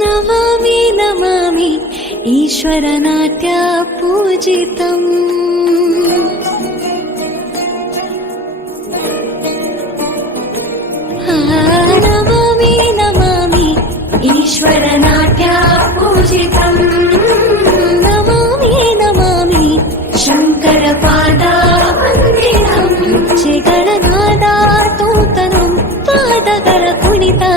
नमामि नमामि ईश्वरनाट्य पूजितम् नमामि नमामि ईश्वरनाट्य पूजितम् नमामि नमामि शङ्करपादावन्दितम् चिगलनादातूतनं पादकर कुणिताधीतनम्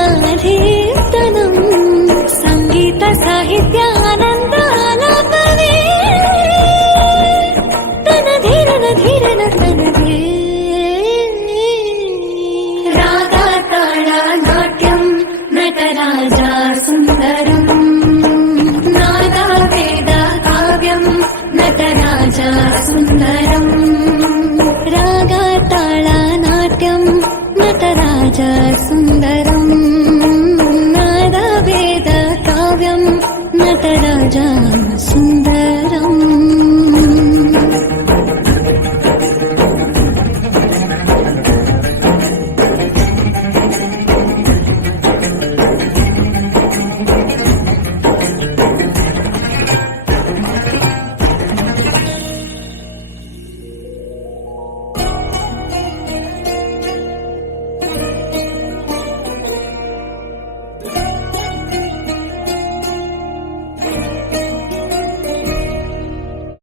संगीत साहित्यानन्दालापने तन धीरन धीरन तनवे रागाताला नाट्यं नटराजा सुन्दरम् नादावेद काव्यं नटराजा सुन्दरम् रागाताला नाट्यं नटराजा सुन्दरम्